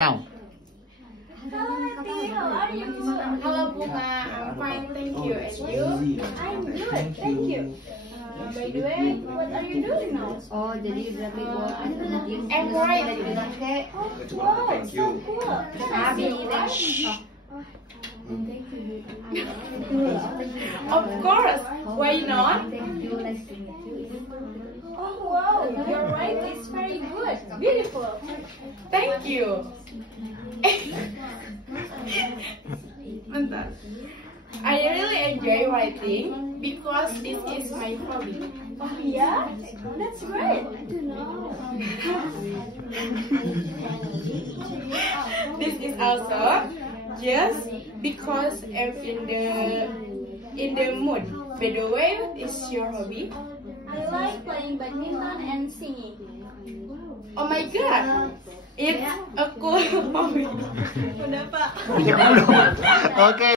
Now. Hello, Letty. How are you? Hello, Bunga. I'm fine, thank you. And you? I'm good, thank you. By the way, what are you doing now? Oh, jadi berarti buat Embroidery. Oh, wow, so cool. Of course. Why not? Oh, wow. Your writing is very good. Beautiful. Thank you. Bentar. I really enjoy writing because this is my hobby. Oh yeah? That's great. This is also just because I'm in the mood. By the way, what is your hobby? I like playing badminton and singing. Oh my god, it's a cool hobby. Udah, Pak. Oke.